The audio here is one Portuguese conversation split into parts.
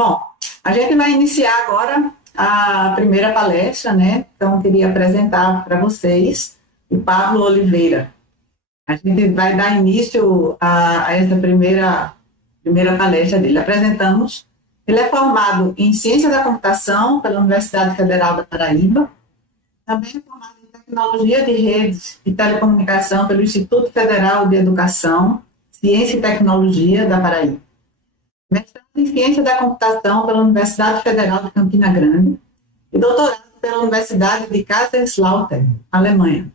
Bom, a gente vai iniciar agora a primeira palestra, né? Então, eu queria apresentar para vocês o Pablo Oliveira. A gente vai dar início a essa primeira palestra dele. Apresentamos. Ele é formado em Ciência da Computação pela Universidade Federal da Paraíba. Também é formado em Tecnologia de Redes e Telecomunicação pelo Instituto Federal de Educação, Ciência e Tecnologia da Paraíba. Mestrado em Ciência da Computação pela Universidade Federal de Campina Grande e doutorado pela Universidade de Kaiserslautern, Alemanha.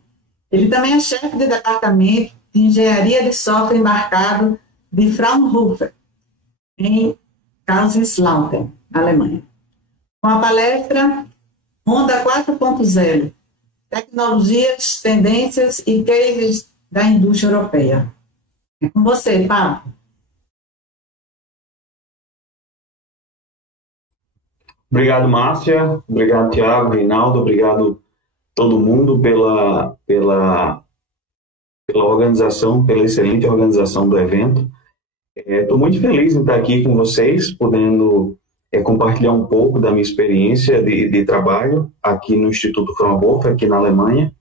Ele também é chefe de departamento de Engenharia de Software Embarcado de Fraunhofer, em Kaiserslautern, Alemanha. Com a palestra Onda 4.0, Tecnologias, Tendências e Cases da Indústria Europeia. É com você, Pablo. Obrigado, Márcia. Obrigado, Tiago, Reinaldo. Obrigado todo mundo pela organização, pela excelente organização do evento. Estou muito feliz em estar aqui com vocês, podendo compartilhar um pouco da minha experiência de trabalho aqui no Instituto Fraunhofer, aqui na Alemanha.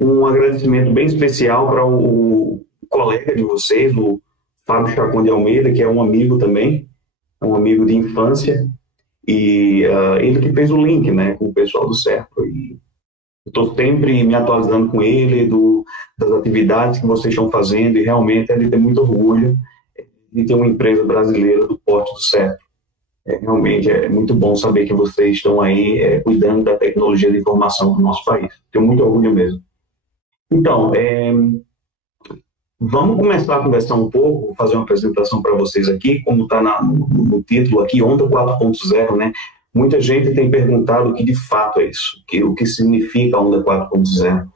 Um agradecimento bem especial para o colega de vocês, o Fábio Chacon de Almeida, que é um amigo também, um amigo de infância, e ele que fez o link, né, com o pessoal do Serpro. E estou sempre me atualizando com ele das atividades que vocês estão fazendo, e realmente é de ter muito orgulho de ter uma empresa brasileira do porte do Serpro. Realmente é muito bom saber que vocês estão aí cuidando da tecnologia de informação do nosso país. Tenho muito orgulho mesmo. Então, vamos começar a conversar um pouco, fazer uma apresentação para vocês aqui, como está no título aqui, Onda 4.0, né? Muita gente tem perguntado o que de fato é isso, o que significa a Onda 4.0.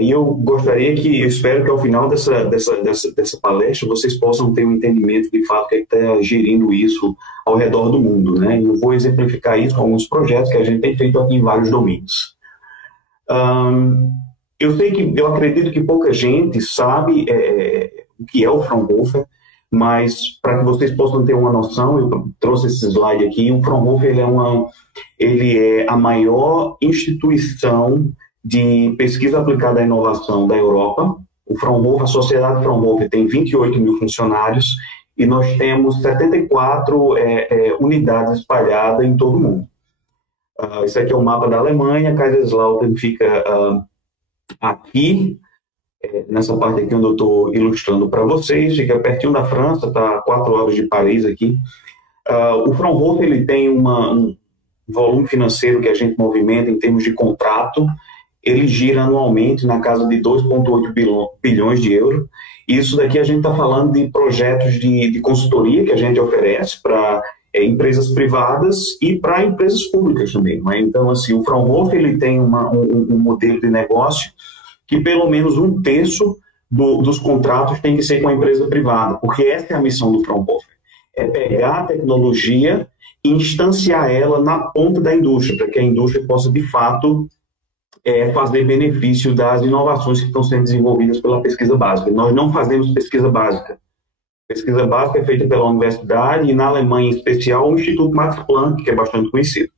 E eu gostaria eu espero que ao final dessa palestra vocês possam ter um entendimento de fato que está gerindo isso ao redor do mundo, né? Eu vou exemplificar isso com alguns projetos que a gente tem feito aqui em vários domínios. Eu acredito que pouca gente sabe o que é o Fraunhofer, mas para que vocês possam ter uma noção, eu trouxe esse slide aqui. O Fraunhofer ele é a maior instituição de pesquisa aplicada à inovação da Europa. A Sociedade Fraunhofer tem 28 mil funcionários e nós temos 74 unidades espalhadas em todo o mundo. Esse aqui é o mapa da Alemanha. Kaiserslautern fica aqui, nessa parte aqui onde eu estou ilustrando para vocês, fica pertinho da França, está a 4 horas de Paris aqui. O Fraunhofer ele tem um volume financeiro que a gente movimenta em termos de contrato, ele gira anualmente na casa de 2,8 bilhões de euros. Isso daqui a gente está falando de projetos de consultoria que a gente oferece para empresas privadas e para empresas públicas também. Né? Então, assim, o Fraunhofer ele tem um modelo de negócio que pelo menos 1/3 dos contratos tem que ser com a empresa privada, porque essa é a missão do Fraunhofer, é pegar a tecnologia e instanciar ela na ponta da indústria, para que a indústria possa, de fato, fazer benefício das inovações que estão sendo desenvolvidas pela pesquisa básica. Nós não fazemos pesquisa básica. Pesquisa básica é feita pela universidade e, na Alemanha em especial, o Instituto Max Planck, que é bastante conhecido.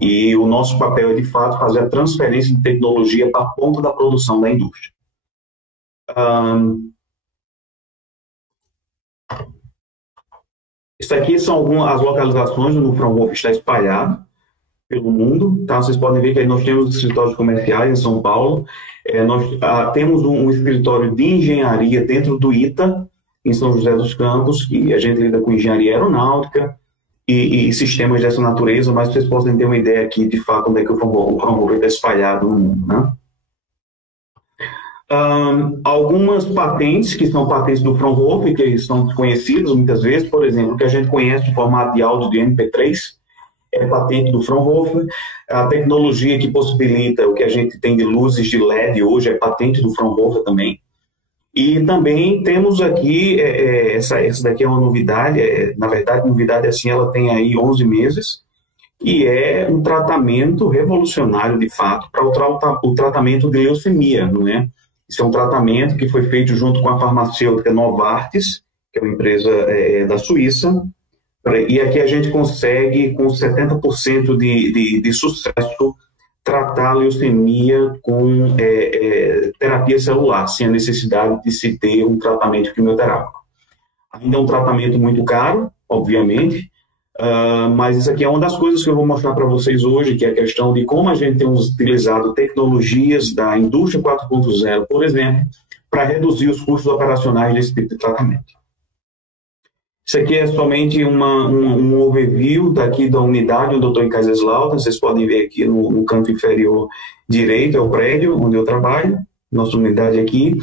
E o nosso papel é, de fato, fazer a transferência de tecnologia para a ponta da produção da indústria. Isso aqui são as localizações onde o Fraunhofer está espalhado pelo mundo. Tá? Vocês podem ver que aí nós temos escritórios comerciais em São Paulo. Nós temos um escritório de engenharia dentro do ITA, em São José dos Campos, que a gente lida com engenharia aeronáutica e sistemas dessa natureza, mas vocês podem ter uma ideia aqui, de fato, onde é que o Fraunhofer está espalhado no mundo. Né? Algumas patentes, que são patentes do Fraunhofer, que são desconhecidas muitas vezes, por exemplo, que a gente conhece no formato de áudio de MP3, é patente do Fraunhofer. A tecnologia que possibilita o que a gente tem de luzes de LED hoje é patente do Fraunhofer também. E também temos aqui, essa daqui é uma novidade, na verdade, novidade assim, ela tem aí 11 meses, que é um tratamento revolucionário, de fato, para o tratamento de leucemia, não é? Isso é um tratamento que foi feito junto com a farmacêutica Novartis, que é uma empresa da Suíça, e aqui a gente consegue, com 70% de sucesso, tratar a leucemia com terapia celular, sem a necessidade de se ter um tratamento quimioterápico. Ainda é um tratamento muito caro, obviamente, mas isso aqui é uma das coisas que eu vou mostrar para vocês hoje, que é a questão de como a gente tem utilizado tecnologias da indústria 4.0, por exemplo, para reduzir os custos operacionais desse tipo de tratamento. Isso aqui é somente um overview daqui da unidade onde eu estou em Kaiserslautern. Vocês podem ver aqui no canto inferior direito, é o prédio onde eu trabalho, nossa unidade aqui.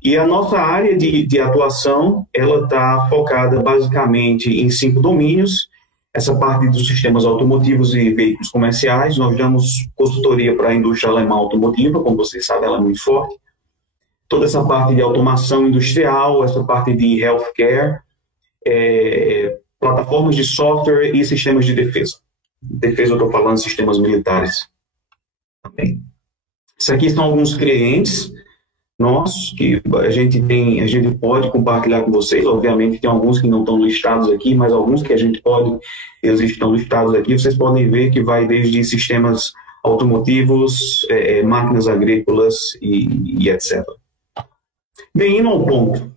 E a nossa área de atuação, ela está focada basicamente em 5 domínios. Essa parte dos sistemas automotivos e veículos comerciais, nós damos consultoria para a indústria alemã automotiva, como vocês sabem, ela é muito forte. Toda essa parte de automação industrial, essa parte de healthcare, plataformas de software e sistemas de defesa. Defesa, eu estou falando de sistemas militares. Também. Isso aqui são alguns clientes nossos que a gente pode compartilhar com vocês. Obviamente tem alguns que não estão listados aqui, mas alguns que a gente pode, eles estão listados aqui. Vocês podem ver que vai desde sistemas automotivos, máquinas agrícolas e etc. Bem, indo ao ponto.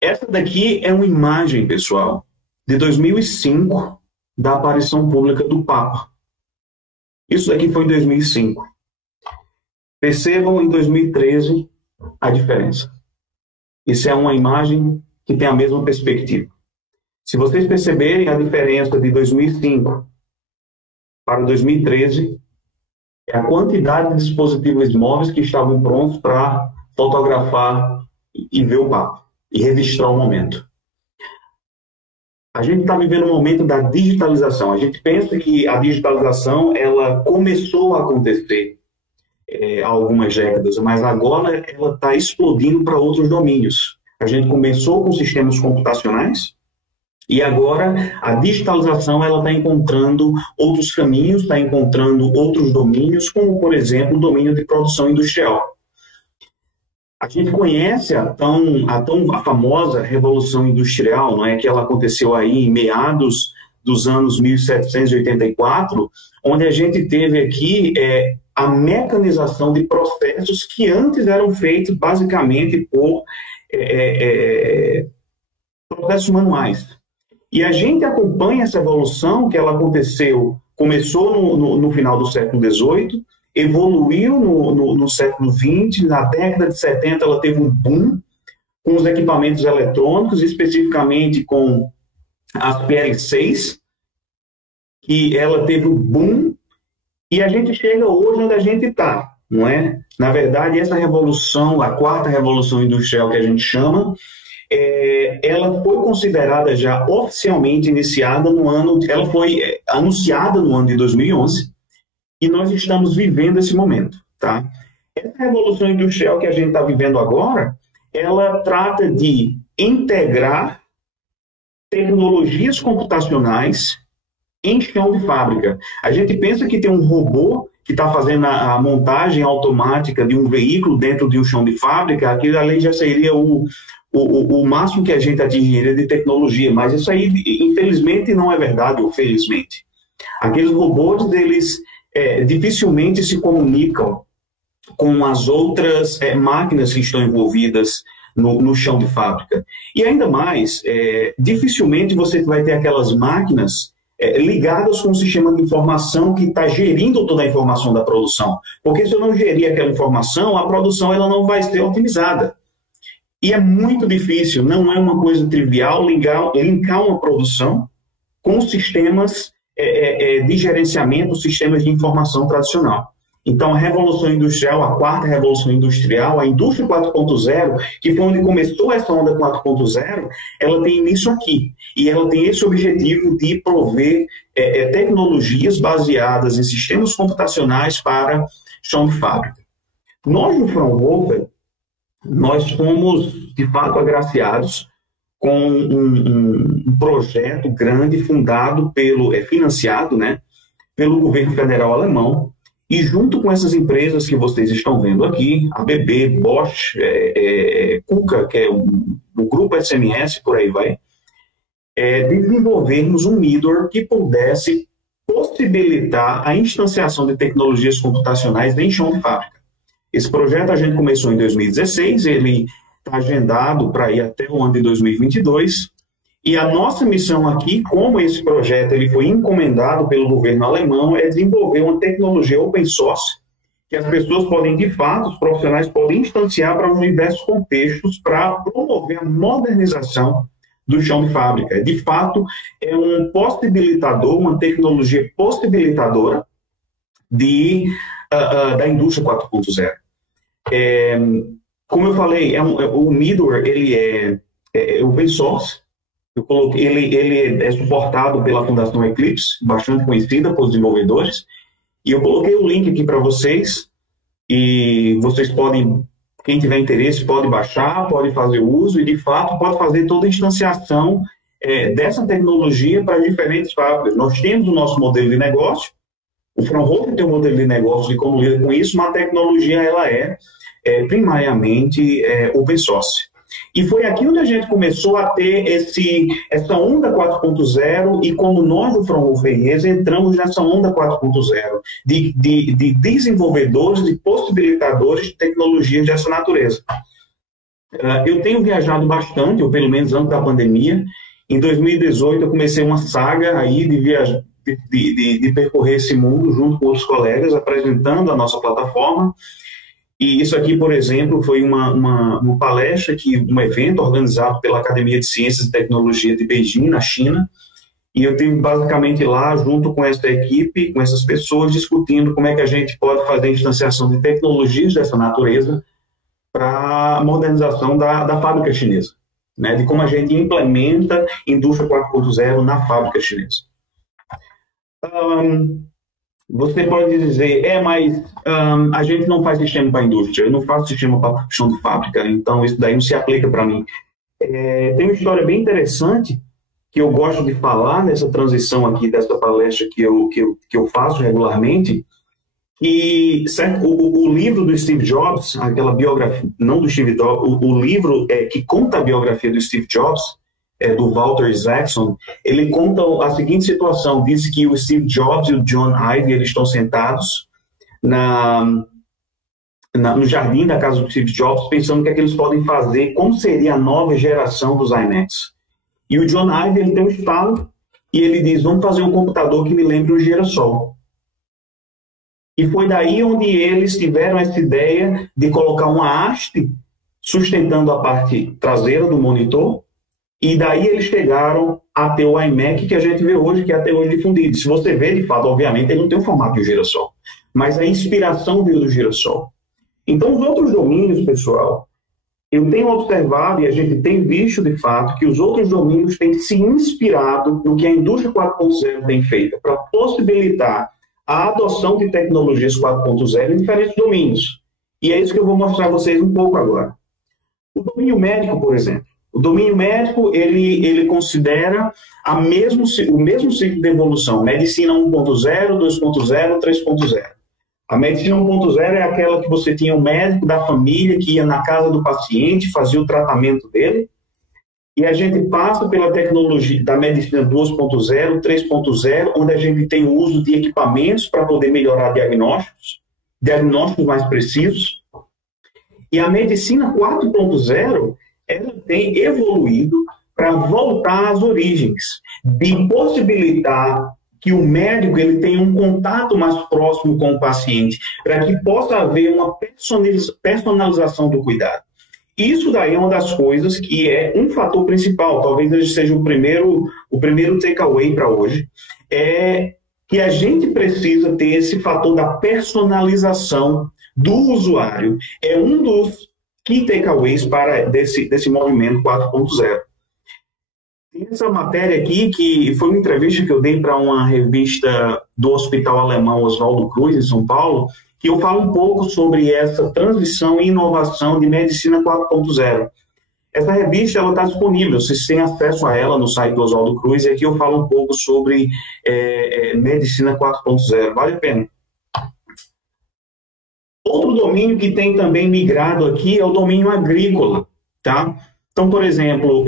Essa daqui é uma imagem, pessoal, de 2005, da aparição pública do Papa. Isso daqui foi em 2005. Percebam em 2013 a diferença. Isso é uma imagem que tem a mesma perspectiva. Se vocês perceberem a diferença de 2005 para 2013, é a quantidade de dispositivos móveis que estavam prontos para fotografar e ver o Papa, e registrar o momento. A gente está vivendo um momento da digitalização. A gente pensa que a digitalização ela começou a acontecer há algumas décadas, mas agora ela está explodindo para outros domínios. A gente começou com sistemas computacionais e agora a digitalização ela está encontrando outros caminhos, está encontrando outros domínios, como, por exemplo, o domínio de produção industrial. A gente conhece a famosa Revolução Industrial, não é, que ela aconteceu aí em meados dos anos 1784, onde a gente teve aqui a mecanização de processos que antes eram feitos basicamente por processos manuais. E a gente acompanha essa evolução que ela começou no final do século XVIII, evoluiu no século XX, na década de 70 ela teve um boom com os equipamentos eletrônicos, especificamente com as PL6, que ela teve um boom, e a gente chega hoje onde a gente está, não é? Na verdade, essa revolução, a quarta revolução industrial que a gente chama, ela foi considerada já oficialmente iniciada ela foi anunciada no ano de 2011, e nós estamos vivendo esse momento, tá? Essa revolução industrial que a gente está vivendo agora, ela trata de integrar tecnologias computacionais em chão de fábrica. A gente pensa que tem um robô que está fazendo a montagem automática de um veículo dentro de um chão de fábrica, aquilo ali já seria o máximo que a gente atingiria de tecnologia, mas isso aí, infelizmente, não é verdade, ou felizmente. Aqueles robôs, eles dificilmente se comunicam com as outras máquinas que estão envolvidas no chão de fábrica. E ainda mais, dificilmente você vai ter aquelas máquinas ligadas com um sistema de informação que está gerindo toda a informação da produção. Porque se eu não gerir aquela informação, a produção ela não vai ser otimizada. E é muito difícil, não é uma coisa trivial linkar uma produção com sistemas de gerenciamento, sistemas de informação tradicional. Então, a Revolução Industrial, a quarta Revolução Industrial, a Indústria 4.0, que foi onde começou essa onda 4.0, ela tem início aqui. E ela tem esse objetivo de prover tecnologias baseadas em sistemas computacionais para chão de fábrica. Nós, no Fraunhofer, nós fomos, de fato, agraciados com um projeto grande financiado, né, pelo governo federal alemão, e junto com essas empresas que vocês estão vendo aqui, ABB, Bosch, KUKA, que é do grupo SMS, por aí vai, desenvolvermos um middleware que pudesse possibilitar a instanciação de tecnologias computacionais em chão de fábrica. Esse projeto a gente começou em 2016, ele está agendado para ir até o ano de 2022, e a nossa missão aqui, como esse projeto ele foi encomendado pelo governo alemão, é desenvolver uma tecnologia open source que as pessoas podem, de fato, os profissionais podem instanciar para os diversos contextos para promover a modernização do chão de fábrica. De fato, é um possibilitador, uma tecnologia possibilitadora da indústria 4.0. Como eu falei, o middleware ele é open source. Ele é suportado pela Fundação Eclipse, bastante conhecida pelos desenvolvedores. E eu coloquei o link aqui para vocês, e vocês podem, quem tiver interesse, pode baixar, pode fazer uso, e de fato pode fazer toda a instanciação dessa tecnologia para diferentes fábricas. Nós temos o nosso modelo de negócio, o Fraunhofer tem um modelo de negócio de como lida com isso, mas a tecnologia ela primariamente open source. E foi aqui onde a gente começou a ter essa onda 4.0, e como nós do Fraunhofer entramos nessa onda 4.0 de desenvolvedores, de possibilitadores de tecnologias dessa natureza. Eu tenho viajado bastante, ou pelo menos antes da pandemia. Em 2018 eu comecei uma saga aí de percorrer esse mundo junto com outros colegas, apresentando a nossa plataforma. E isso aqui, por exemplo, foi uma palestra, um evento organizado pela Academia de Ciências e Tecnologia de Beijing, na China, e eu estive basicamente lá, junto com essa equipe, com essas pessoas, discutindo como é que a gente pode fazer a instanciação de tecnologias dessa natureza para a modernização da fábrica chinesa, né, de como a gente implementa indústria 4.0 na fábrica chinesa. Você pode dizer, mas a gente não faz sistema para a indústria, eu não faço sistema para chão de fábrica, então isso daí não se aplica para mim. Tem uma história bem interessante que eu gosto de falar nessa transição aqui, dessa palestra que eu faço regularmente, que o livro do Steve Jobs, aquela biografia, não do Steve Jobs, o livro que conta a biografia do Steve Jobs, do Walter Isaacson, ele conta a seguinte situação. Diz que o Steve Jobs e o John Ive eles estão sentados no jardim da casa do Steve Jobs, pensando o que é que eles podem fazer, como seria a nova geração dos iMacs. E o John Ive ele tem um estalo e ele diz, vamos fazer um computador que me lembre um girassol. E foi daí onde eles tiveram essa ideia de colocar uma haste sustentando a parte traseira do monitor. E daí eles chegaram a ter o iMac que a gente vê hoje, que é até hoje difundido. Se você vê, de fato, obviamente, ele não tem o formato de um girassol, mas a inspiração veio do girassol. Então, os outros domínios, pessoal, eu tenho observado e a gente tem visto, de fato, que os outros domínios têm se inspirado no que a indústria 4.0 tem feito para possibilitar a adoção de tecnologias 4.0 em diferentes domínios. E é isso que eu vou mostrar a vocês um pouco agora. O domínio médico, por exemplo. O domínio médico, ele considera o mesmo ciclo de evolução, medicina 1.0, 2.0, 3.0. A medicina 1.0 é aquela que você tinha um médico da família que ia na casa do paciente, fazia o tratamento dele, e a gente passa pela tecnologia da medicina 2.0, 3.0, onde a gente tem o uso de equipamentos para poder melhorar diagnósticos mais precisos, e a medicina 4.0 ela tem evoluído para voltar às origens, de possibilitar que o médico ele tenha um contato mais próximo com o paciente, para que possa haver uma personalização do cuidado. Isso daí é uma das coisas que é um fator principal, talvez ele seja o primeiro takeaway para hoje, é que a gente precisa ter esse fator da personalização do usuário. É um dos key takeaways desse movimento 4.0. Tem essa matéria aqui, que foi uma entrevista que eu dei para uma revista do Hospital Alemão Oswaldo Cruz, em São Paulo, que eu falo um pouco sobre essa transição e inovação de medicina 4.0. Essa revista está disponível, vocês têm acesso a ela no site do Oswaldo Cruz, e aqui eu falo um pouco sobre medicina 4.0. Vale a pena. Outro domínio que tem também migrado aqui é o domínio agrícola, tá? Então, por exemplo,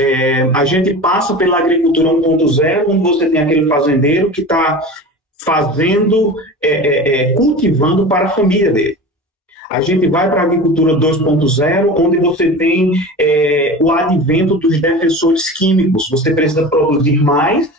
a gente passa pela agricultura 1.0, onde você tem aquele fazendeiro que está fazendo, cultivando para a família dele. A gente vai para a agricultura 2.0, onde você tem o advento dos defensores químicos. Você precisa produzir mais,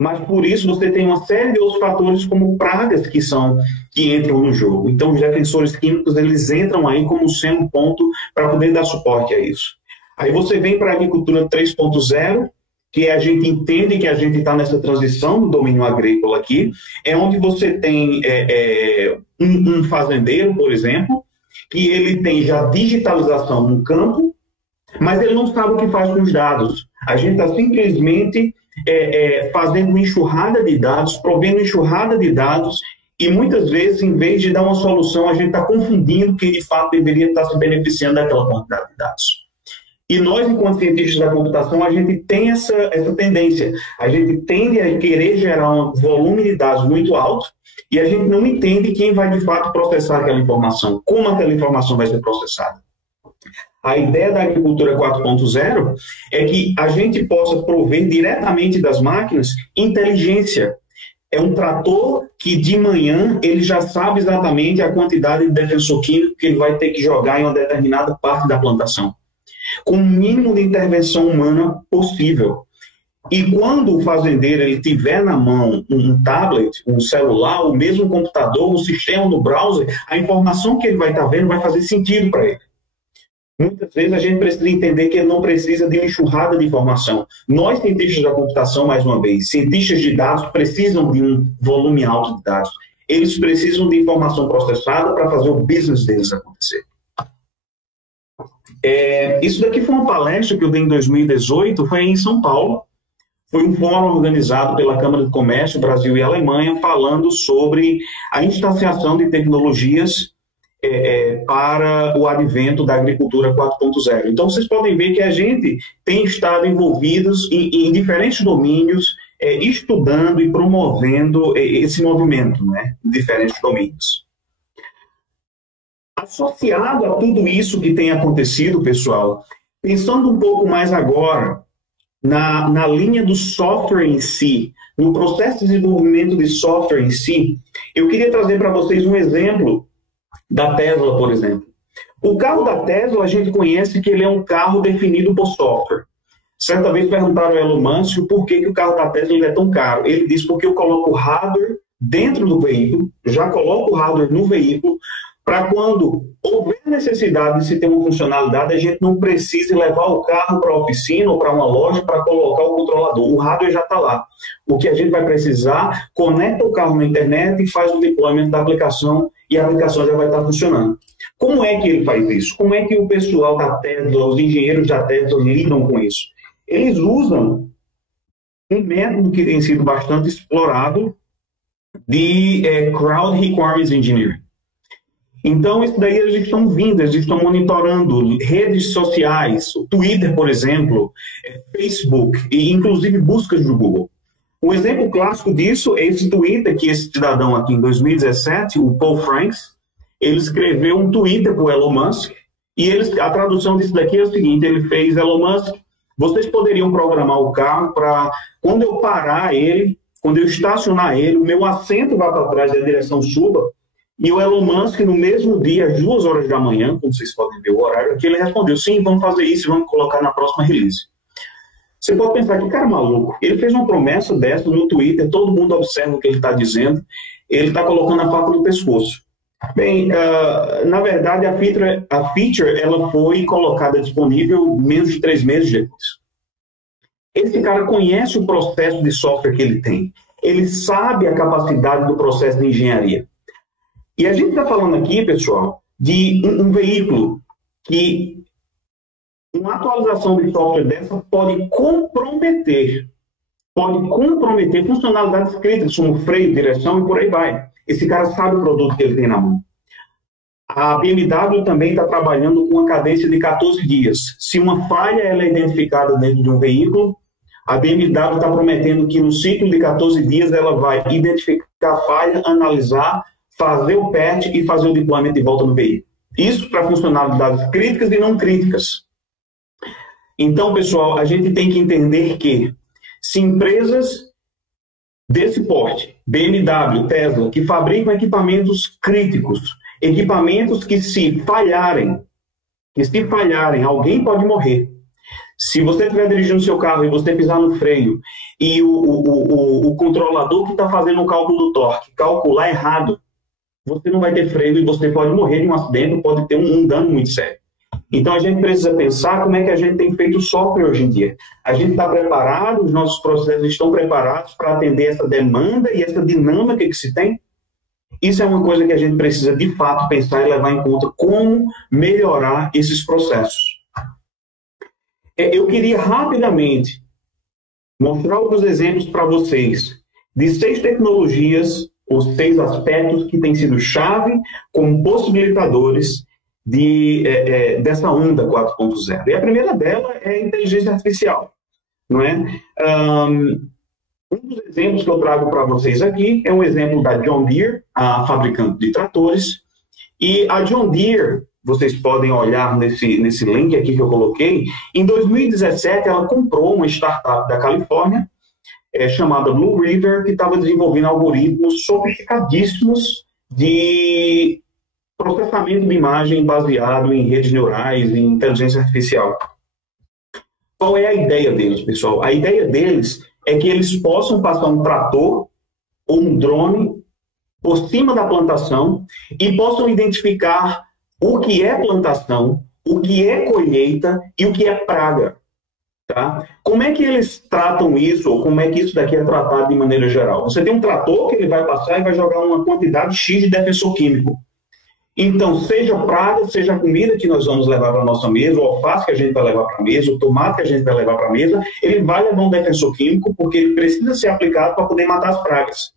mas por isso você tem uma série de outros fatores como pragas que entram no jogo. Então, os defensores químicos, eles entram aí como sendo um ponto para poder dar suporte a isso. Aí você vem para a agricultura 3.0, que a gente entende que a gente está nessa transição no domínio agrícola aqui, é onde você tem um fazendeiro, por exemplo, que ele tem já digitalização no campo, mas ele não sabe o que faz com os dados. A gente está simplesmente fazendo uma enxurrada de dados, provendo enxurrada de dados, e muitas vezes, em vez de dar uma solução, a gente está confundindo quem de fato deveria estar se beneficiando daquela quantidade de dados. E nós, enquanto cientistas da computação, a gente tem essa tendência. A gente tende a querer gerar um volume de dados muito alto e a gente não entende quem vai, de fato, processar aquela informação, como aquela informação vai ser processada. A ideia da agricultura 4.0 é que a gente possa prover diretamente das máquinas inteligência. É um trator que, de manhã, ele já sabe exatamente a quantidade de defensor químico que ele vai ter que jogar em uma determinada parte da plantação, com o mínimo de intervenção humana possível. E quando o fazendeiro ele tiver na mão um tablet, um celular, o mesmo computador, um sistema no browser, a informação que ele vai estar vendo vai fazer sentido para ele. Muitas vezes a gente precisa entender que ele não precisa de uma enxurrada de informação. Nós, cientistas da computação, mais uma vez, cientistas de dados, precisam de um volume alto de dados. Eles precisam de informação processada para fazer o business deles acontecer. Isso daqui foi uma palestra que eu dei em 2018, foi em São Paulo. Foi um fórum organizado pela Câmara de Comércio Brasil e Alemanha, falando sobre a instanciação de tecnologias para o advento da agricultura 4.0. Então, vocês podem ver que a gente tem estado envolvidos em diferentes domínios, estudando e promovendo esse movimento, né, em diferentes domínios. Associado a tudo isso que tem acontecido, pessoal, pensando um pouco mais agora na linha do software em si, no processo de desenvolvimento de software em si, eu queria trazer para vocês um exemplo da Tesla, por exemplo. O carro da Tesla, a gente conhece que ele é um carro definido por software. Certa vez perguntaram ao Elon Musk por que o carro da Tesla ele é tão caro. Ele disse porque eu coloco o hardware dentro do veículo, já coloco o hardware no veículo, para quando houver necessidade de se ter uma funcionalidade, a gente não precise levar o carro para a oficina ou para uma loja para colocar o controlador. O hardware já está lá. O que a gente vai precisar, conecta o carro na internet e faz o deployment da aplicação e a aplicação já vai estar funcionando. Como é que ele faz isso? Como é que o pessoal da Tesla, os engenheiros da Tesla lidam com isso? Eles usam um método que tem sido bastante explorado de Crowd Requirements Engineering. Então, isso daí eles estão vindo, eles estão monitorando redes sociais, o Twitter, por exemplo, Facebook, e inclusive buscas do Google. Um exemplo clássico disso é esse Twitter, que esse cidadão aqui em 2017, o Paul Franks, ele escreveu um Twitter para o Elon Musk, e a tradução disso daqui é o seguinte, ele fez: Elon Musk, vocês poderiam programar o carro para, quando eu parar ele, quando eu estacionar ele, o meu assento vai para trás da direção suba. E o Elon Musk, no mesmo dia, às 2 horas da manhã, como vocês podem ver o horário aqui, ele respondeu: sim, vamos fazer isso e vamos colocar na próxima release. Você pode pensar, que cara maluco. Ele fez uma promessa dessa no Twitter, todo mundo observa o que ele está dizendo, ele está colocando a faca no pescoço. Bem, na verdade, a feature ela foi colocada disponível menos de 3 meses depois. Esse cara conhece o processo de software que ele tem. Ele sabe a capacidade do processo de engenharia. E a gente está falando aqui, pessoal, de um veículo que uma atualização de software dessa pode comprometer funcionalidades críticas, como freio, direção e por aí vai. Esse cara sabe o produto que ele tem na mão. A BMW também está trabalhando com uma cadência de 14 dias. Se uma falha ela é identificada dentro de um veículo, a BMW está prometendo que no ciclo de 14 dias ela vai identificar a falha, analisar, fazer o patch e fazer o deployment de volta no veículo. Isso para funcionalidades críticas e não críticas. Então, pessoal, a gente tem que entender que se empresas desse porte, BMW, Tesla, que fabricam equipamentos críticos, equipamentos que se falharem, alguém pode morrer. Se você estiver dirigindo seu carro e você pisar no freio e o controlador que está fazendo o cálculo do torque calcular errado, você não vai ter freio e você pode morrer de um acidente, pode ter um dano muito sério. Então, a gente precisa pensar como é que a gente tem feito software hoje em dia. A gente está preparado, os nossos processos estão preparados para atender essa demanda e essa dinâmica que se tem? Isso é uma coisa que a gente precisa, de fato, pensar e levar em conta como melhorar esses processos. Eu queria rapidamente mostrar alguns exemplos para vocês de 6 tecnologias ou 6 aspectos que têm sido chave como possibilitadores dessa onda 4.0. E a primeira dela é a inteligência artificial, não é? Um dos exemplos que eu trago para vocês aqui é um exemplo da John Deere, a fabricante de tratores. E a John Deere, vocês podem olhar nesse link aqui que eu coloquei, em 2017 ela comprou uma startup da Califórnia, chamada Blue River, que estava desenvolvendo algoritmos sofisticadíssimos de processamento de imagem baseado em redes neurais, em inteligência artificial. Qual é a ideia deles, pessoal? A ideia deles é que eles possam passar um trator ou um drone por cima da plantação e possam identificar o que é plantação, o que é colheita e o que é praga. Tá? Como é que eles tratam isso, ou como é que isso daqui é tratado de maneira geral? Você tem um trator que ele vai passar e vai jogar uma quantidade X de defensor químico. Então, seja praga, seja a comida que nós vamos levar para a nossa mesa, o alface que a gente vai levar para a mesa, o tomate que a gente vai levar para a mesa, ele vai levar um defensor químico porque ele precisa ser aplicado para poder matar as pragas.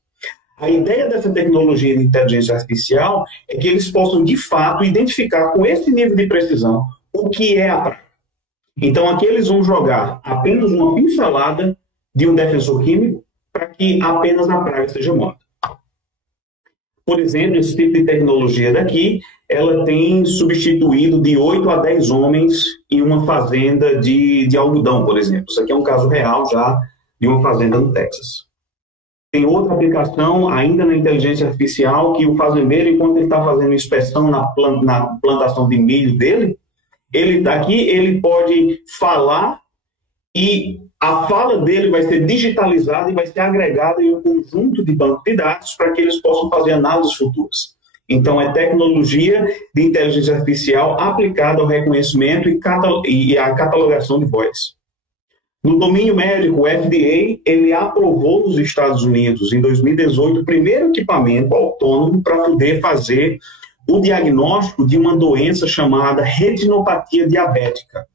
A ideia dessa tecnologia de inteligência artificial é que eles possam, de fato, identificar com esse nível de precisão o que é a praga. Então, aqui eles vão jogar apenas uma pincelada de um defensor químico para que apenas a praga seja morta. Por exemplo, esse tipo de tecnologia daqui, ela tem substituído de 8 a 10 homens em uma fazenda de algodão, por exemplo. Isso aqui é um caso real já de uma fazenda no Texas. Tem outra aplicação ainda na inteligência artificial que o fazendeiro, enquanto ele está fazendo inspeção na plantação de milho dele, ele pode falar e a fala dele vai ser digitalizada e vai ser agregada em um conjunto de banco de dados para que eles possam fazer análises futuras. Então, é tecnologia de inteligência artificial aplicada ao reconhecimento e à catalogação de voz. No domínio médico, o FDA ele aprovou nos Estados Unidos, em 2018, o primeiro equipamento autônomo para poder fazer o diagnóstico de uma doença chamada retinopatia diabética.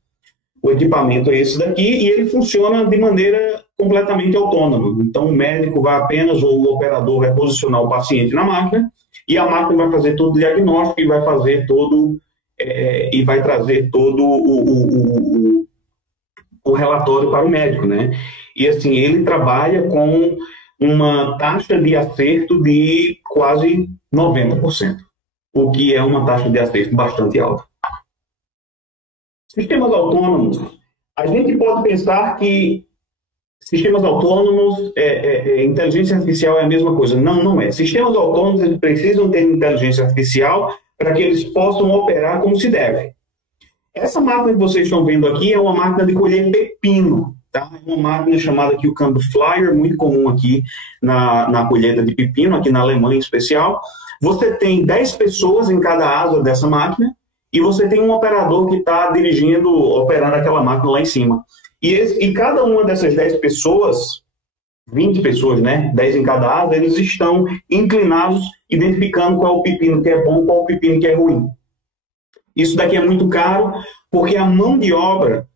O equipamento é esse daqui e ele funciona de maneira completamente autônoma. Então, o médico vai apenas, ou o operador vai posicionar o paciente na máquina e a máquina vai fazer todo o diagnóstico e vai fazer e vai trazer todo o relatório para o médico, né? E assim, ele trabalha com uma taxa de acerto de quase 90%, o que é uma taxa de acerto bastante alta. Sistemas autônomos, a gente pode pensar que sistemas autônomos, inteligência artificial é a mesma coisa. Não, não é. Sistemas autônomos eles precisam ter inteligência artificial para que eles possam operar como se deve. Essa máquina que vocês estão vendo aqui é uma máquina de colher pepino. Tá? É uma máquina chamada aqui o Campo Flyer, muito comum aqui na colheita de pepino, aqui na Alemanha em especial. Você tem 10 pessoas em cada asa dessa máquina e você tem um operador que está operando aquela máquina lá em cima. E cada uma dessas 10 pessoas, 20 pessoas, né? 10 em cada asa, eles estão inclinados, identificando qual é o pepino que é bom, qual é o pepino que é ruim. Isso daqui é muito caro, porque a mão de obra,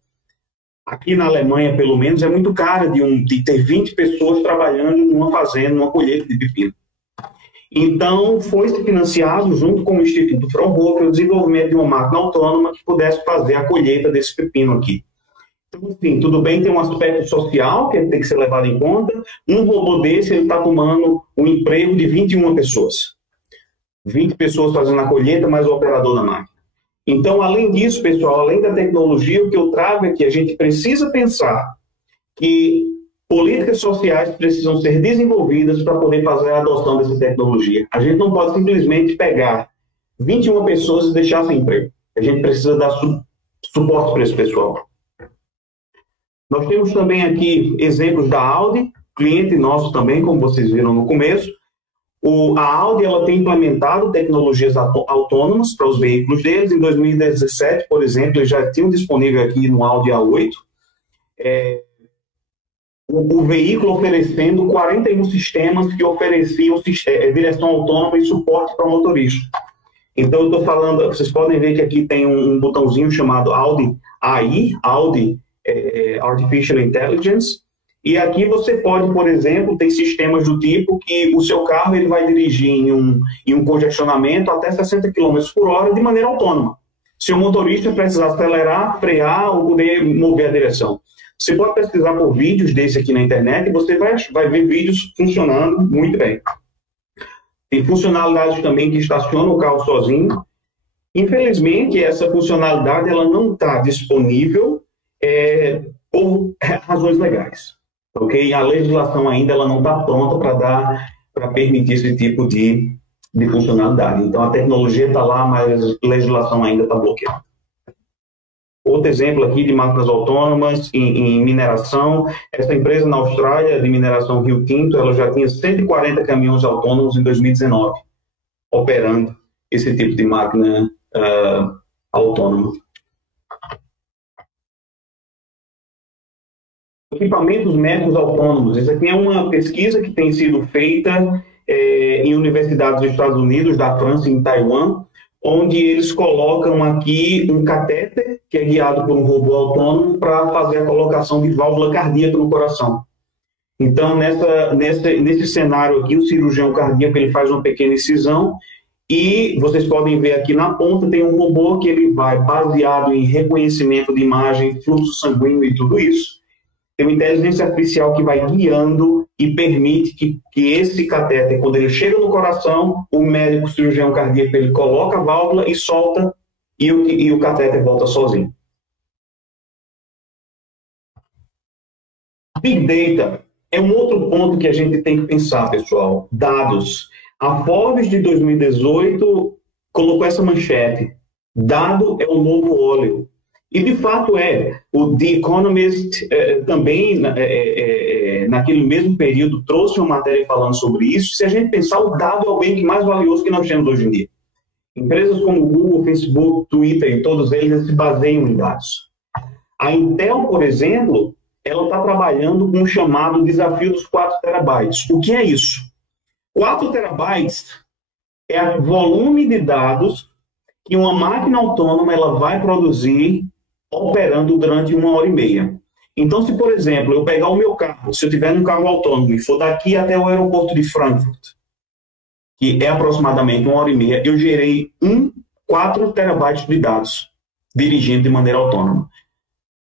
aqui na Alemanha pelo menos, é muito cara de ter 20 pessoas trabalhando numa fazenda, numa colheita de pepino. Então, foi-se financiado, junto com o Instituto Fraunhofer, o desenvolvimento de uma máquina autônoma que pudesse fazer a colheita desse pepino aqui. Então, assim, tudo bem, tem um aspecto social que tem que ser levado em conta. Um robô desse está tomando o emprego de 21 pessoas. 20 pessoas fazendo a colheita, mais o operador na máquina. Então, além disso, pessoal, além da tecnologia, o que eu trago é que a gente precisa pensar que políticas sociais precisam ser desenvolvidas para poder fazer a adoção dessa tecnologia. A gente não pode simplesmente pegar 21 pessoas e deixar sem emprego. A gente precisa dar suporte para esse pessoal. Nós temos também aqui exemplos da Audi, cliente nosso também, como vocês viram no começo. A Audi ela tem implementado tecnologias autônomas para os veículos deles. Em 2017, por exemplo, eles já tinham disponível aqui no Audi A8 o veículo oferecendo 41 sistemas que ofereciam direção autônoma e suporte para o motorista. Então, eu estou falando, vocês podem ver que aqui tem um botãozinho chamado Audi AI, Audi Artificial Intelligence, e aqui você pode, por exemplo, ter sistemas do tipo que o seu carro ele vai dirigir em um congestionamento até 60 km por hora de maneira autônoma. Se o motorista precisar acelerar, frear ou poder mover a direção. Você pode pesquisar por vídeos desse aqui na internet e você vai ver vídeos funcionando muito bem. Tem funcionalidades também que estacionam o carro sozinho. Infelizmente, essa funcionalidade ela não está disponível por razões legais. Okay? A legislação ainda ela não está pronta para permitir esse tipo de funcionalidade. Então, a tecnologia está lá, mas a legislação ainda está bloqueada. Outro exemplo aqui de máquinas autônomas em mineração. Essa empresa na Austrália de mineração Rio Tinto, ela já tinha 140 caminhões autônomos em 2019, operando esse tipo de máquina autônoma. Equipamentos médicos autônomos. Essa aqui é uma pesquisa que tem sido feita em universidades dos Estados Unidos, da França e em Taiwan, onde eles colocam aqui um catéter que é guiado por um robô autônomo para fazer a colocação de válvula cardíaca no coração. Então, nesse cenário aqui, o cirurgião cardíaco ele faz uma pequena incisão e vocês podem ver aqui na ponta tem um robô que ele vai, baseado em reconhecimento de imagem, fluxo sanguíneo e tudo isso, tem uma inteligência artificial que vai guiando e permite que esse catéter, quando ele chega no coração, o médico cirurgião cardíaco ele coloca a válvula e solta e o catéter volta sozinho. Big Data é um outro ponto que a gente tem que pensar, pessoal. Dados. A Forbes de 2018 colocou essa manchete. Dado é o novo óleo. E, de fato, o The Economist também, naquele mesmo período, trouxe uma matéria falando sobre isso. Se a gente pensar, o dado é o bem mais valioso que nós temos hoje em dia. Empresas como Google, Facebook, Twitter e todos eles se baseiam em dados. A Intel, por exemplo, ela está trabalhando com o chamado desafio dos 4 terabytes. O que é isso? 4 terabytes é o volume de dados que uma máquina autônoma ela vai produzir operando durante 1h30. Então, se, por exemplo, eu pegar o meu carro, se eu tiver um carro autônomo e for daqui até o aeroporto de Frankfurt, que é aproximadamente 1h30, eu gerei 4 terabytes de dados dirigindo de maneira autônoma.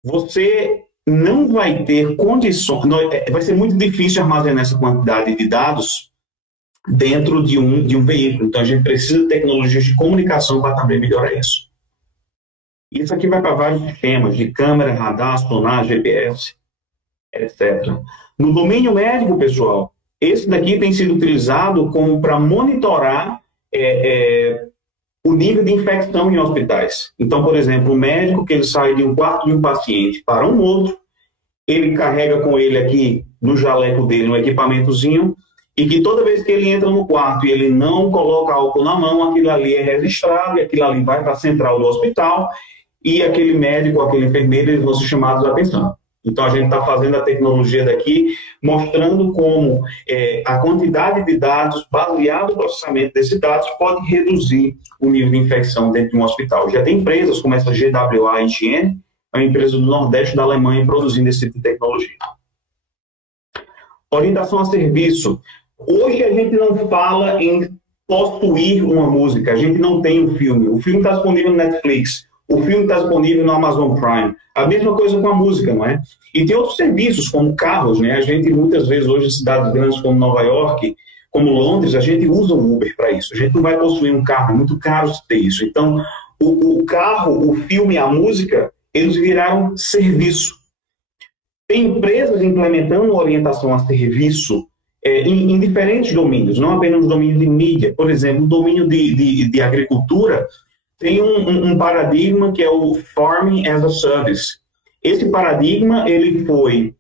Você não vai ter condições, vai ser muito difícil armazenar essa quantidade de dados dentro de um veículo. Então, a gente precisa de tecnologias de comunicação para também melhorar isso. Isso aqui vai para vários sistemas de câmera, radar, sonar, GPS, etc. No domínio médico, pessoal, esse daqui tem sido utilizado para monitorar o nível de infecção em hospitais. Então, por exemplo, o médico que ele sai de um quarto de um paciente para um outro, ele carrega com ele aqui no jaleco dele um equipamentozinho e que toda vez que ele entra no quarto e ele não coloca álcool na mão, aquilo ali é registrado e aquilo ali vai para a central do hospital e aquele médico, aquele enfermeiro, eles vão ser chamados a atenção. Então, a gente está fazendo a tecnologia daqui, mostrando como a quantidade de dados, baseado no processamento desses dados, pode reduzir o nível de infecção dentro de um hospital. Já tem empresas como essa GWA Higiene, uma empresa do Nordeste da Alemanha, produzindo esse tipo de tecnologia. Orientação a serviço. Hoje a gente não fala em possuir uma música, a gente não tem um filme. O filme está disponível no Netflix. O filme está disponível no Amazon Prime. A mesma coisa com a música, não é? E tem outros serviços, como carros, né? A gente, muitas vezes, hoje, em cidades grandes como Nova York, como Londres, a gente usa o Uber para isso. A gente não vai possuir um carro, é muito caro ter isso. Então, o carro, o filme, a música, eles viraram serviço. Tem empresas implementando orientação a serviço em diferentes domínios, não apenas no domínio de mídia. Por exemplo, no domínio de agricultura, tem um paradigma que é o Farming as a Service. Esse paradigma ele foi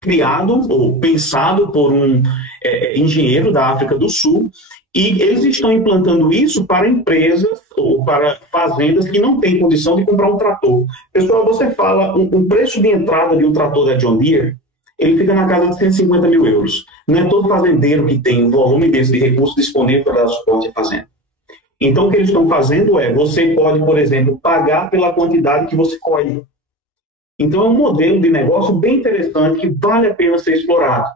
criado ou pensado por um engenheiro da África do Sul, e eles estão implantando isso para empresas ou para fazendas que não têm condição de comprar um trator. Pessoal, você fala, o preço de entrada de um trator da John Deere, ele fica na casa de 150 mil euros. Não é todo fazendeiro que tem um volume desse de recursos disponível para dar suporte à fazenda. Então, o que eles estão fazendo você pode, por exemplo, pagar pela quantidade que você colhe. Então, é um modelo de negócio bem interessante que vale a pena ser explorado.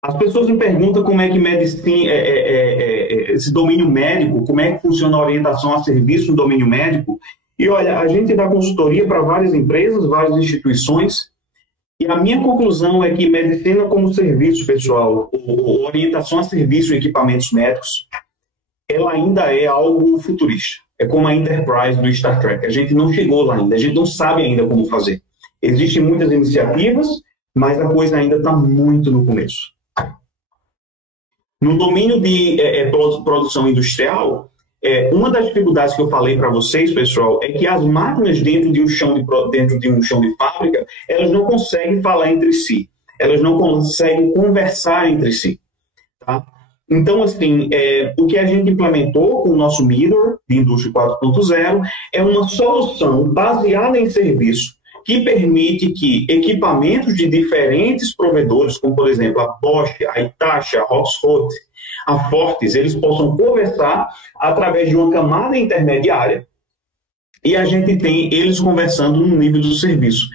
As pessoas me perguntam como é que medicina, esse domínio médico, como é que funciona a orientação a serviço no domínio médico. E olha, a gente dá consultoria para várias empresas, várias instituições, e a minha conclusão é que medicina como serviço, pessoal, ou orientação a serviço e equipamentos médicos, ela ainda é algo futurista. É como a Enterprise do Star Trek. A gente não chegou lá ainda, a gente não sabe ainda como fazer. Existem muitas iniciativas, mas a coisa ainda está muito no começo. No domínio de produção industrial, uma das dificuldades que eu falei para vocês, pessoal, é que as máquinas dentro de um chão de fábrica, elas não conseguem falar entre si, elas não conseguem conversar entre si. Tá? Então, assim, o que a gente implementou com o nosso Mirror de Indústria 4.0 é uma solução baseada em serviço que permite que equipamentos de diferentes provedores, como, por exemplo, a Bosch, a Hitachi, a Roxroth, a Fortis, eles possam conversar através de uma camada intermediária e a gente tem eles conversando no nível do serviço.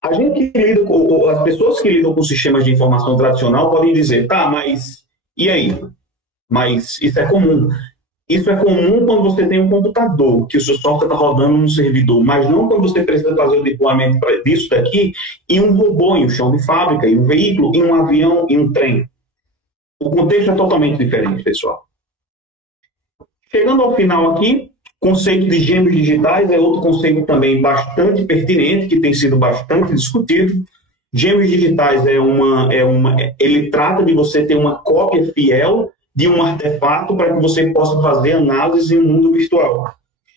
A gente que lida com, as pessoas que lidam com sistemas de informação tradicional podem dizer, tá, mas e aí? Mas isso é comum. Isso é comum quando você tem um computador, que o seu software está rodando num servidor, mas não quando você precisa fazer o deployamento disso daqui em um robô, em um chão de fábrica, em um veículo, em um avião, em um trem. O contexto é totalmente diferente, pessoal. Chegando ao final aqui, conceito de gêmeos digitais é outro conceito também bastante pertinente, que tem sido bastante discutido. Gêmeos digitais ele trata de você ter uma cópia fiel de um artefato para que você possa fazer análise em um mundo virtual.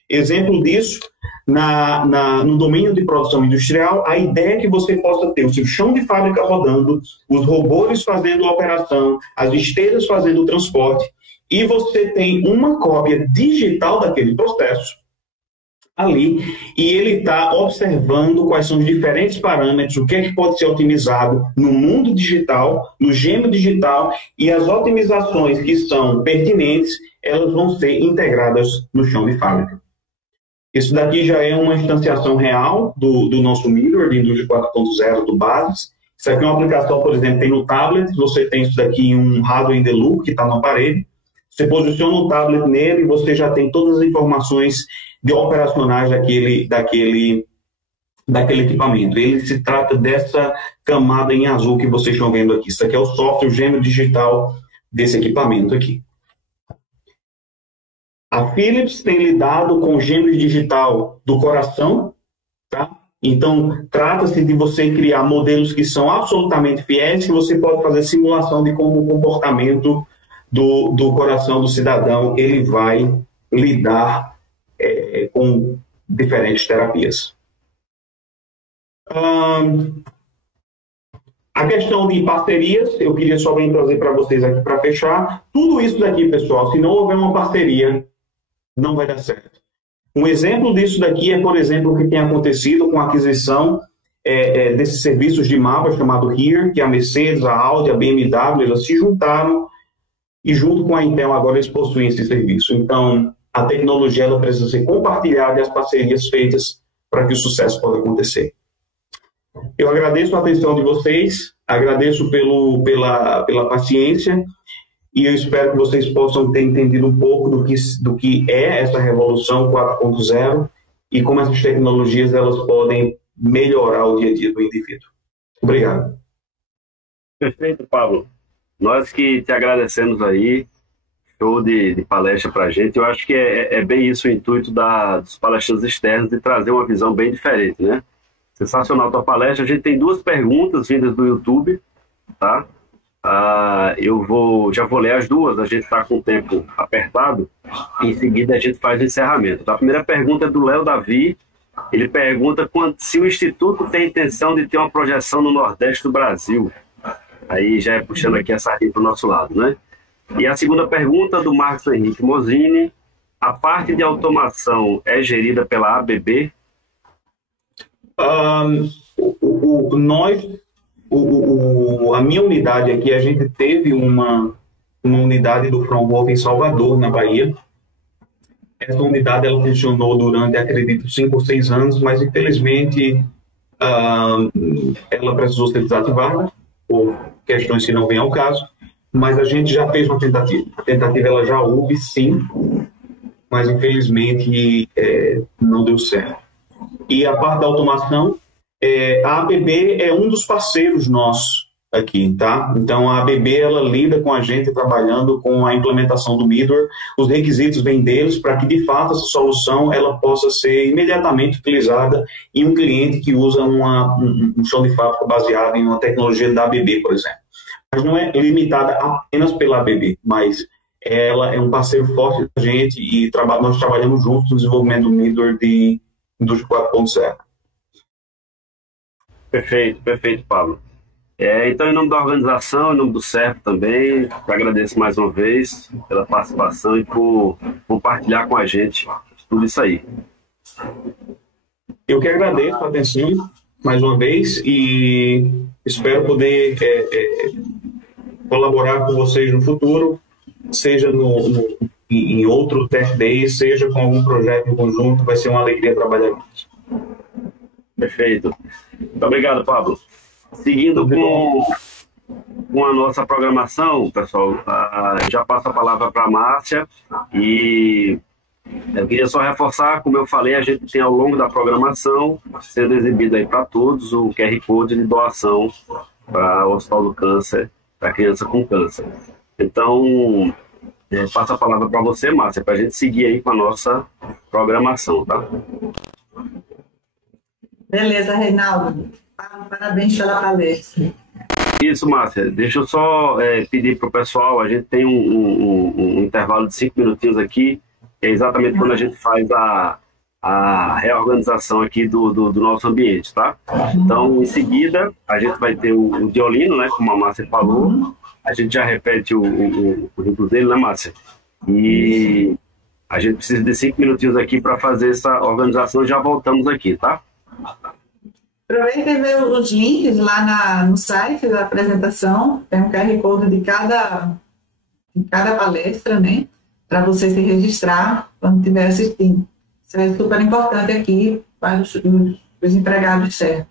Exemplo disso, no domínio de produção industrial, a ideia é que você possa ter o seu chão de fábrica rodando, os robôs fazendo a operação, as esteiras fazendo o transporte, e você tem uma cópia digital daquele processo ali, e ele está observando quais são os diferentes parâmetros, o que é que pode ser otimizado no mundo digital, no gêmeo digital, e as otimizações que são pertinentes, elas vão ser integradas no chão de fábrica. Isso daqui já é uma instanciação real do nosso Mirror, de Indústria 4.0, do Basis. Isso aqui é uma aplicação, por exemplo, tem no tablet, você tem isso daqui em um hardware in the loop, que está na parede. Você posiciona o tablet nele e você já tem todas as informações de operacionais daquele equipamento. Ele se trata dessa camada em azul que vocês estão vendo aqui. Isso aqui é o software gêmeo digital desse equipamento aqui. A Philips tem lidado com o gêmeo digital do coração, tá? Então, trata-se de você criar modelos que são absolutamente fiéis, que você pode fazer simulação de como o comportamento do coração do cidadão ele vai lidar com diferentes terapias. A questão de parcerias, eu queria só bem trazer para vocês aqui para fechar. Tudo isso daqui, pessoal, se não houver uma parceria, não vai dar certo. Um exemplo disso daqui é, por exemplo, o que tem acontecido com a aquisição desses serviços de mapa chamado HERE, que a Mercedes, a Audi, a BMW, elas se juntaram e junto com a Intel agora eles possuem esse serviço. Então, a tecnologia ela precisa ser compartilhada e as parcerias feitas para que o sucesso possa acontecer. Eu agradeço a atenção de vocês, agradeço pela paciência e eu espero que vocês possam ter entendido um pouco do que é essa revolução 4.0 e como essas tecnologias elas podem melhorar o dia a dia do indivíduo. Obrigado. Perfeito, Pablo. Nós que te agradecemos aí. Show de palestra para a gente. Eu acho que é bem isso o intuito dos palestrantes externos, de trazer uma visão bem diferente, né? Sensacional a tua palestra. A gente tem 2 perguntas vindas do YouTube, tá? Já vou ler as 2, a gente está com o tempo apertado, e em seguida a gente faz o encerramento. A primeira pergunta é do Léo Davi. Ele pergunta se o Instituto tem intenção de ter uma projeção no Nordeste do Brasil. Aí já é puxando aqui a sardinha para o nosso lado, né? E a segunda pergunta do Marcos Henrique Mosini: a parte de automação é gerida pela ABB? A minha unidade aqui, a gente teve uma unidade do Fraunhofer em Salvador, na Bahia. Essa unidade ela funcionou durante, acredito, 5 ou 6 anos, mas infelizmente ela precisou ser desativada por questões que não vêm ao caso. Mas a gente já fez uma tentativa. A tentativa ela já houve, sim, mas infelizmente não deu certo. E a parte da automação, a ABB é um dos parceiros nossos aqui, tá? Então a ABB ela lida com a gente trabalhando com a implementação do middleware. Os requisitos vêm deles para que de fato essa solução ela possa ser imediatamente utilizada em um cliente que usa um chão de fábrica baseado em uma tecnologia da ABB, por exemplo. Mas não é limitada apenas pela ABB, mas ela é um parceiro forte da gente e nós trabalhamos juntos no desenvolvimento do middleware de Indústria 4.0. Perfeito, Pablo. Então, em nome da organização, em nome do CERP também, eu agradeço mais uma vez pela participação e por compartilhar com a gente tudo isso aí. Eu que agradeço a atenção mais uma vez e espero poder colaborar com vocês no futuro, seja em outro Tech Day, seja com algum projeto em conjunto. Vai ser uma alegria trabalhar juntos. Perfeito. Muito obrigado, Pablo. Seguindo com a nossa programação, pessoal, já passo a palavra para a Márcia e eu queria só reforçar, como eu falei, a gente tem ao longo da programação sendo exibido aí para todos o QR Code de doação para o Hospital do Câncer, para criança com câncer. Então, passo a palavra para você, Márcia, para a gente seguir aí com a nossa programação, tá? Beleza, Reinaldo. Parabéns pela palestra. Isso, Márcia. Deixa eu só pedir para o pessoal, a gente tem um intervalo de 5 minutinhos aqui, que é exatamente quando a gente faz a reorganização aqui do nosso ambiente, tá? Então, em seguida, a gente vai ter o Diolino, né, como a Márcia falou. A gente já repete o currículo dele, né, Márcia? E a gente precisa de 5 minutinhos aqui para fazer essa organização e já voltamos aqui, tá? Aproveita e vê os links lá no site da apresentação, tem um QR Code de cada palestra, né? Para você se registrar quando estiver assistindo. Isso é super importante aqui para os empregados, certo?